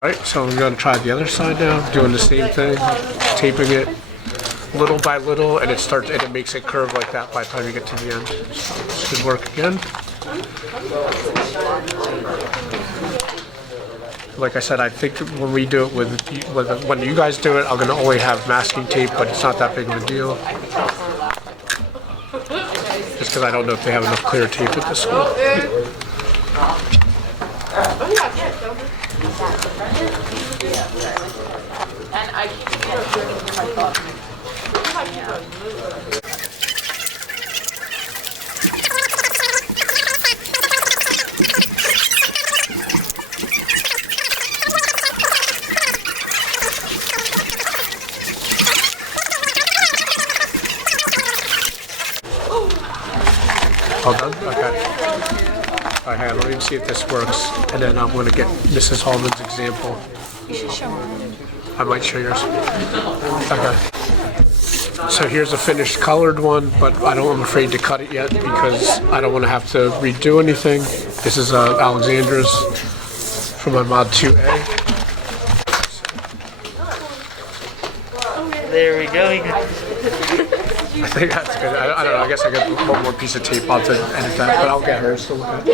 Alright, so I'm going to try the other side now, doing the same thing, taping it little by little, and it makes it curve like that by the time you get to the end. So this should work again. Like I said, I think when we do it when you guys do it, I'm going to only have masking tape, but it's not that big of a deal. Just because I don't know if they have enough clear tape at this school. And I keep doing my thoughts. All done? Okay. All right, let me see if this works, and then I'm going to get Mrs. Hallman's example. You should show mine. I might show yours. Okay. So here's a finished colored one, but I'm afraid to cut it yet because I don't want to have to redo anything. This is Alexandra's from my Mod 2A. There we go. I think that's good. I don't know. I guess I got one more piece of tape. I'll have to edit that, but I'll get hers to look at.